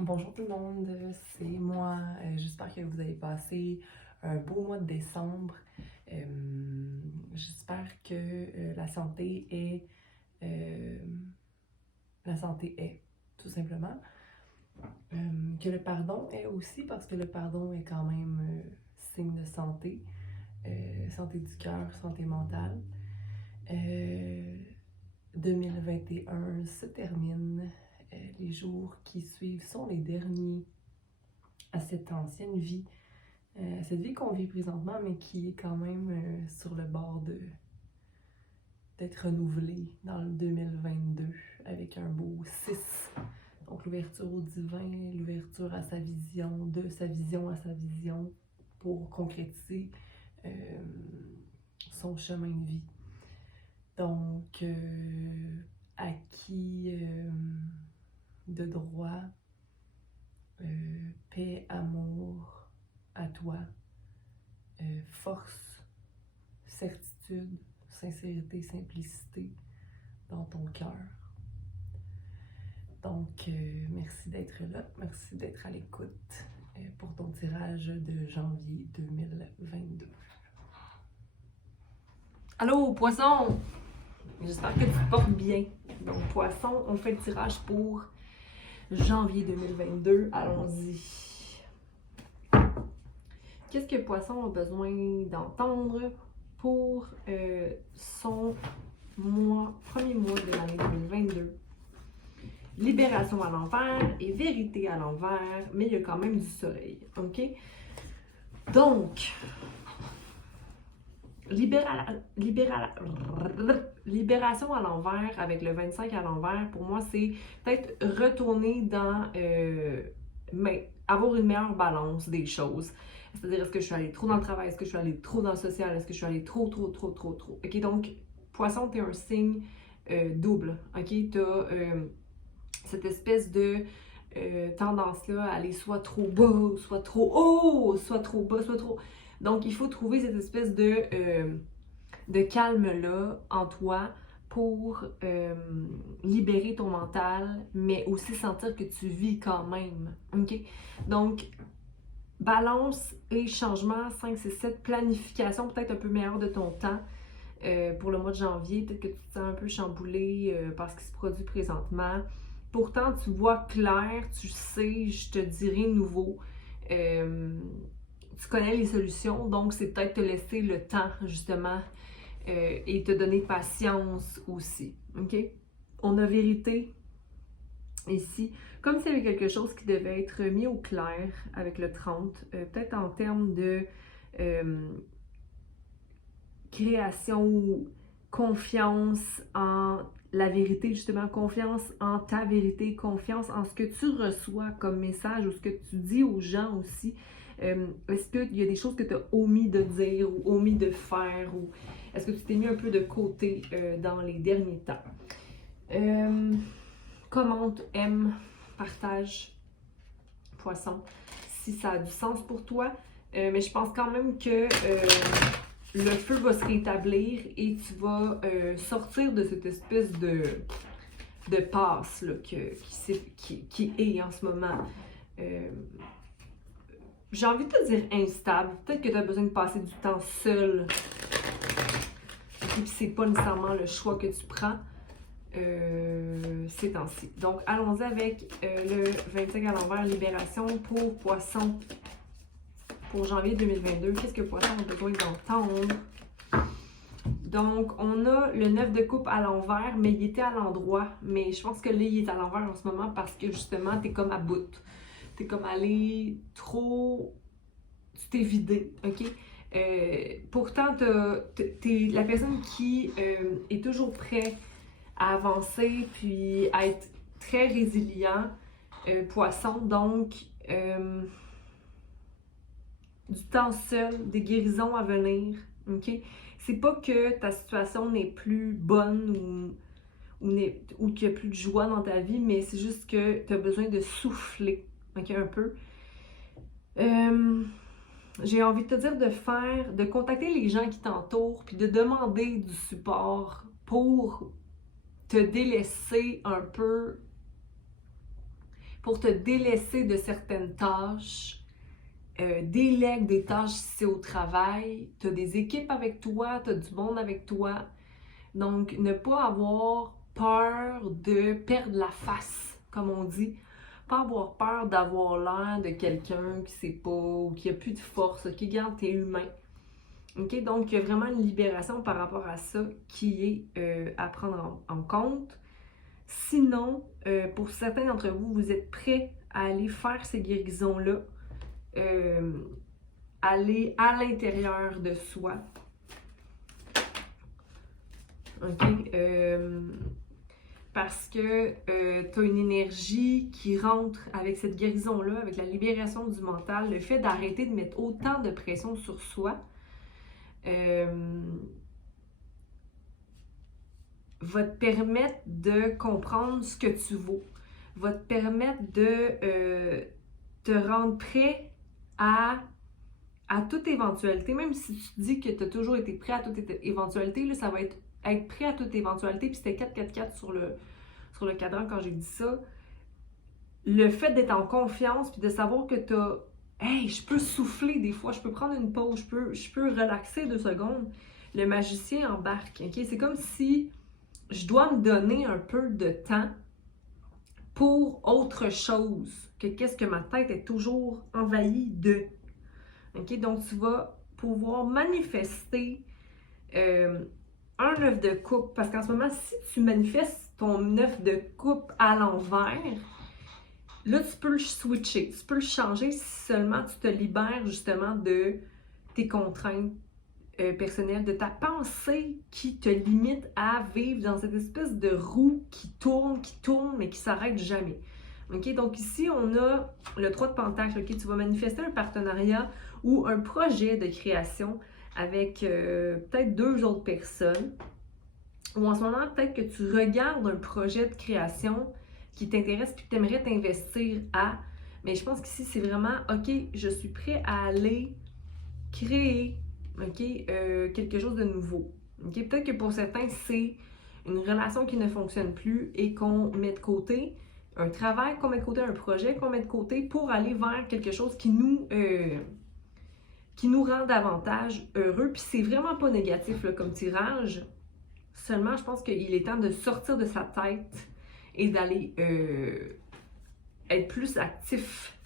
Bonjour tout le monde, c'est moi. J'espère que vous avez passé un beau mois de décembre. J'espère que euh, la santé est, tout simplement. Que le pardon est aussi, parce que le pardon est quand même signe de santé. Santé du cœur, santé mentale. Euh, 2021 se termine. Les jours qui suivent sont les derniers à cette ancienne vie, cette vie qu'on vit présentement, mais qui est quand même sur le bord d'être renouvelée dans le 2022 avec un beau 6. Donc l'ouverture au divin, l'ouverture à sa vision, de sa vision à sa vision pour concrétiser euh, son chemin de vie. Donc, acquis de droit, paix, amour à toi, force, certitude, sincérité, simplicité dans ton cœur. Donc, merci d'être là, merci d'être à l'écoute pour ton tirage de janvier 2022. Allô, poisson! J'espère que tu te portes bien. Donc, poisson, on fait le tirage pour janvier 2022. Allons-y. Qu'est-ce que Poisson a besoin d'entendre pour son premier mois de l'année 2022? Libération à l'envers et vérité à l'envers, mais il y a quand même du soleil, ok? Donc, libération à l'envers avec le 25 à l'envers, pour moi, c'est peut-être retourner dans avoir une meilleure balance des choses. C'est-à-dire, est-ce que je suis allée trop dans le travail, est-ce que je suis allée trop dans le social, est-ce que je suis allée trop. Ok, donc, Poisson, t'es un signe double, ok? T'as cette espèce de tendance-là à aller soit trop bas, soit trop haut, soit trop bas, soit trop... Donc, il faut trouver cette espèce de calme-là en toi pour libérer ton mental, mais aussi sentir que tu vis quand même, ok? Donc, balance et changement, 5, 6, 7, planification peut-être un peu meilleure de ton temps pour le mois de janvier. Peut-être que tu te sens un peu chamboulé par ce qui se produit présentement. Pourtant, tu vois clair, tu sais, je te dirai nouveau. Tu connais les solutions, donc c'est peut-être te laisser le temps, justement, et te donner patience aussi. OK? On a vérité ici, comme s'il y avait quelque chose qui devait être mis au clair avec le 30, peut-être en termes de création ou confiance en la vérité, justement, confiance en ta vérité, confiance en ce que tu reçois comme message ou ce que tu dis aux gens aussi. Est-ce qu'il y a des choses que tu as omis de dire ou omis de faire ou est-ce que tu t'es mis un peu de côté dans les derniers temps? Commente, aime, partage, Poisson, si ça a du sens pour toi. Mais je pense quand même que le feu va se rétablir et tu vas sortir de cette espèce de passe là, qui est en ce moment. J'ai envie de te dire instable. Peut-être que tu as besoin de passer du temps seul. Et puis c'est pas nécessairement le choix que tu prends ces temps-ci. Donc allons-y avec le 25 à l'envers, libération pour Poisson. Pour janvier 2022, qu'est-ce que Poisson a besoin d'entendre? Donc, on a le 9 de coupe à l'envers, mais il était à l'endroit. Mais je pense que là, il est à l'envers en ce moment parce que justement, t'es comme à bout. T'es comme allé trop... Tu t'es vidé, OK? Pourtant, t'es la personne qui est toujours prêt à avancer puis à être très résilient, Poisson. Donc, du temps seul, des guérisons à venir, ok? C'est pas que ta situation n'est plus bonne ou qu'il n'y a plus de joie dans ta vie, mais c'est juste que tu as besoin de souffler, ok, un peu. J'ai envie de te dire de contacter les gens qui t'entourent, puis de demander du support pour te délaisser un peu, pour te délaisser de certaines tâches. Délègue des tâches si c'est au travail. Tu as des équipes avec toi, tu as du monde avec toi. Donc, ne pas avoir peur de perdre la face, comme on dit. Pas avoir peur d'avoir l'air de quelqu'un qui sait pas ou qui a plus de force, qui garde t'es humain. Okay? Donc, il y a vraiment une libération par rapport à ça qui est à prendre en compte. Sinon, pour certains d'entre vous, vous êtes prêts à aller faire ces guérisons-là, aller à l'intérieur de soi. OK? Parce que tu as une énergie qui rentre avec cette guérison-là, avec la libération du mental, le fait d'arrêter de mettre autant de pression sur soi. Va te permettre de comprendre ce que tu vaux, va te permettre de te rendre prêt à toute éventualité, même si tu dis que tu as toujours été prêt à toute éventualité, là, ça va être prêt à toute éventualité, puis c'était 4-4-4 sur le cadran quand j'ai dit ça. Le fait d'être en confiance, puis de savoir que tu as hey, je peux souffler des fois, je peux prendre une pause, je peux relaxer 2 secondes. Le magicien embarque, ok? C'est comme si je dois me donner un peu de temps pour autre chose que qu'est-ce que ma tête est toujours envahie de. Ok? Donc, tu vas pouvoir manifester un œuf de coupe. Parce qu'en ce moment, si tu manifestes ton œuf de coupe à l'envers, là, tu peux le switcher, tu peux le changer si seulement tu te libères justement de tes contraintes personnelles, de ta pensée qui te limite à vivre dans cette espèce de roue qui tourne, mais qui s'arrête jamais. Okay? Donc ici, on a le 3 de Pentacle. Okay? Tu vas manifester un partenariat ou un projet de création avec peut-être 2 autres personnes. Ou en ce moment, peut-être que tu regardes un projet de création qui t'intéresse et que tu aimerais t'investir à. Mais je pense qu'ici, c'est vraiment, OK, je suis prêt à aller créer quelque chose de nouveau. Okay? Peut-être que pour certains, c'est une relation qui ne fonctionne plus et qu'on met de côté, un travail qu'on met de côté, un projet qu'on met de côté pour aller vers quelque chose qui nous rend davantage heureux. Puis c'est vraiment pas négatif là, comme tirage. Seulement, je pense qu'il est temps de sortir de sa tête et d'aller être plus actif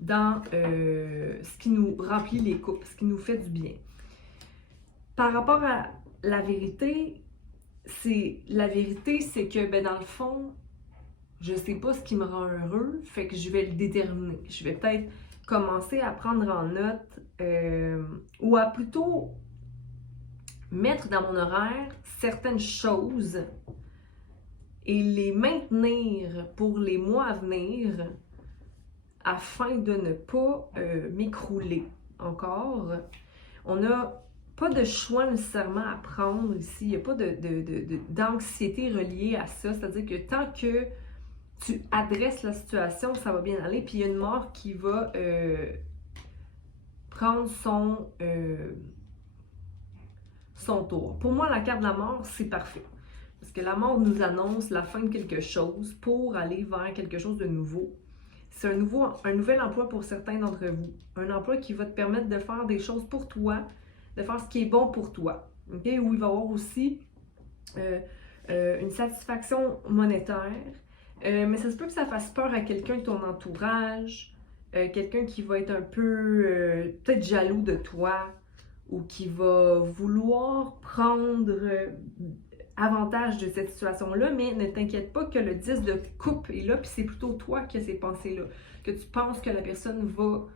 dans ce qui nous remplit les coupes, ce qui nous fait du bien. Par rapport à la vérité, c'est que ben, dans le fond, je sais pas ce qui me rend heureux, fait que je vais le déterminer. Je vais peut-être commencer à prendre en note ou à plutôt mettre dans mon horaire certaines choses et les maintenir pour les mois à venir afin de ne pas m'écrouler encore. On n'a pas de choix nécessairement à prendre ici. Il n'y a pas d'anxiété reliée à ça. C'est-à-dire que tant que tu adresses la situation, ça va bien aller. Puis il y a une mort qui va prendre son tour. Pour moi, la carte de la mort, c'est parfait. Parce que la mort nous annonce la fin de quelque chose pour aller vers quelque chose de nouveau. C'est un nouvel emploi pour certains d'entre vous. Un emploi qui va te permettre de faire des choses pour toi, de faire ce qui est bon pour toi. Okay? Où il va y avoir aussi une satisfaction monétaire. Mais ça se peut que ça fasse peur à quelqu'un de ton entourage, quelqu'un qui va être un peu peut-être jaloux de toi ou qui va vouloir prendre avantage de cette situation-là, mais ne t'inquiète pas que le 10 de coupe est là, puis c'est plutôt toi qui as ces pensées-là, que tu penses que la personne va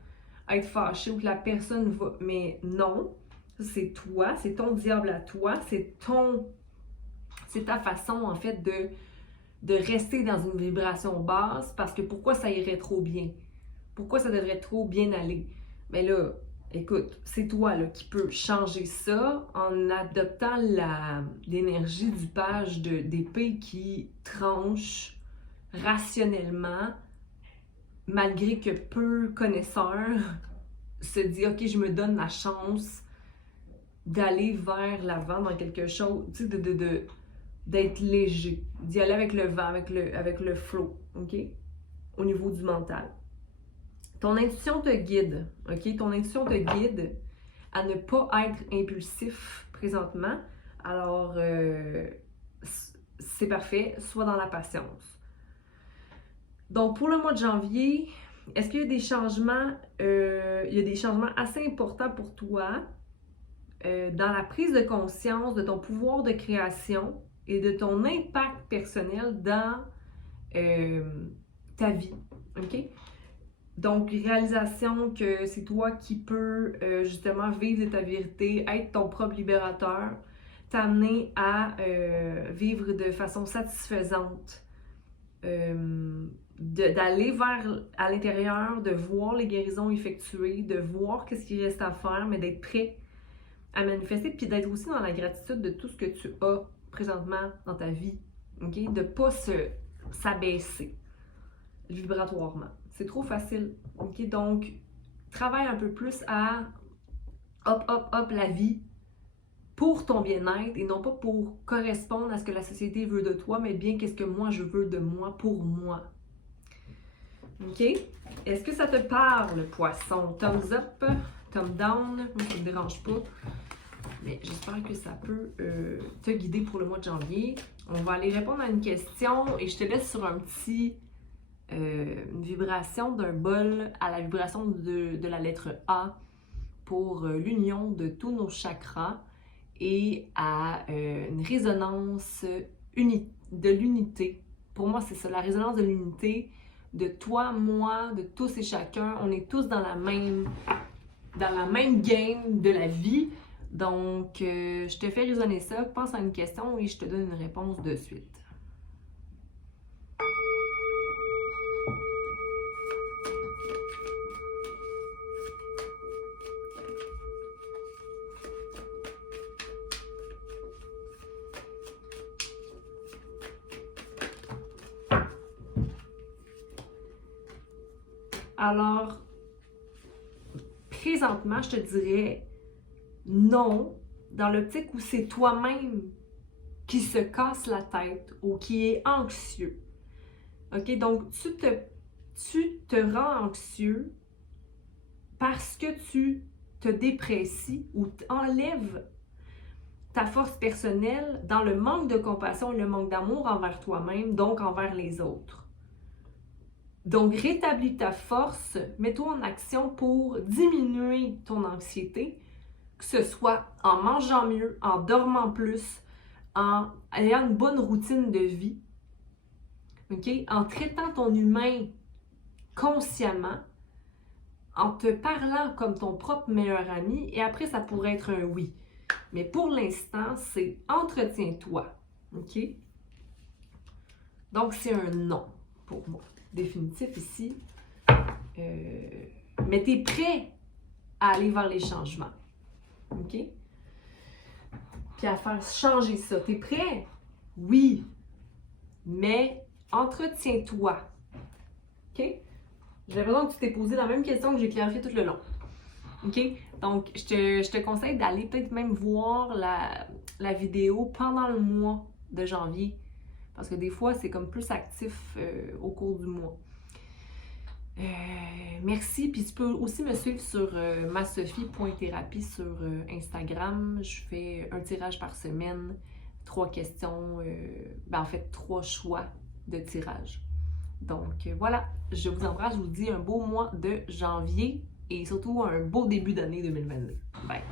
être fâchée ou que la personne va... Mais non, c'est toi, c'est ton diable à toi, c'est ta façon, en fait, de rester dans une vibration basse, parce que pourquoi ça irait trop bien? Pourquoi ça devrait trop bien aller? Mais là, écoute, c'est toi là, qui peux changer ça en adoptant l'énergie du page d'épée qui tranche rationnellement, malgré que peu connaisseurs se dit ok, je me donne la chance d'aller vers l'avant dans quelque chose, tu sais, d'être léger, d'y aller avec le vent, avec le flow, ok? au niveau du mental. Ton intuition te guide, ok? Ton intuition te guide à ne pas être impulsif présentement. Alors, c'est parfait, sois dans la patience. Donc, pour le mois de janvier, est-ce qu'il y a des changements, il y a des changements assez importants pour toi dans la prise de conscience de ton pouvoir de création et de ton impact personnel dans ta vie, ok? Donc, réalisation que c'est toi qui peux justement vivre de ta vérité, être ton propre libérateur, t'amener à vivre de façon satisfaisante, d'aller vers à l'intérieur, de voir les guérisons effectuées, de voir qu'est-ce qu'il reste à faire, mais d'être prêt à manifester, puis d'être aussi dans la gratitude de tout ce que tu as présentement dans ta vie, ok? De ne pas s'abaisser vibratoirement. C'est trop facile, ok? Donc, travaille un peu plus à hop la vie pour ton bien-être et non pas pour correspondre à ce que la société veut de toi, mais bien qu'est-ce que moi je veux de moi pour moi. Ok? Est-ce que ça te parle, poisson? Thumbs up, thumbs down, moi ça ne me dérange pas. Mais j'espère que ça peut te guider pour le mois de janvier. On va aller répondre à une question et je te laisse sur un petit une vibration d'un bol à la vibration de la lettre A pour l'union de tous nos chakras et à une résonance de l'unité. Pour moi, c'est ça, la résonance de l'unité de toi, moi, de tous et chacun. On est tous dans la même game de la vie. Donc, je te fais résonner ça, pense à une question et je te donne une réponse de suite. Alors, présentement, je te dirais non, dans l'optique où c'est toi-même qui se casse la tête ou qui est anxieux. OK? Donc, tu te rends anxieux parce que tu te déprécies ou enlèves ta force personnelle dans le manque de compassion et le manque d'amour envers toi-même, donc envers les autres. Donc, rétablis ta force, mets-toi en action pour diminuer ton anxiété, que ce soit en mangeant mieux, en dormant plus, en ayant une bonne routine de vie, okay? En traitant ton humain consciemment, en te parlant comme ton propre meilleur ami, et après, ça pourrait être un oui. Mais pour l'instant, c'est entretiens-toi, ok? Donc, c'est un non pour moi. Définitif ici. Mais tu es prêt à aller vers les changements. OK? Puis à faire changer ça. Tu es prêt? Oui. Mais entretiens-toi. OK? J'ai l'impression que tu t'es posé la même question que j'ai clarifié tout le long. OK? Donc, je te conseille d'aller peut-être même voir la vidéo pendant le mois de janvier. Parce que des fois, c'est comme plus actif au cours du mois. Merci. Puis tu peux aussi me suivre sur masophie.thérapie sur Instagram. Je fais un tirage par semaine, 3 questions, en fait 3 choix de tirage. Donc voilà, je vous embrasse, je vous dis un beau mois de janvier et surtout un beau début d'année 2022. Bye!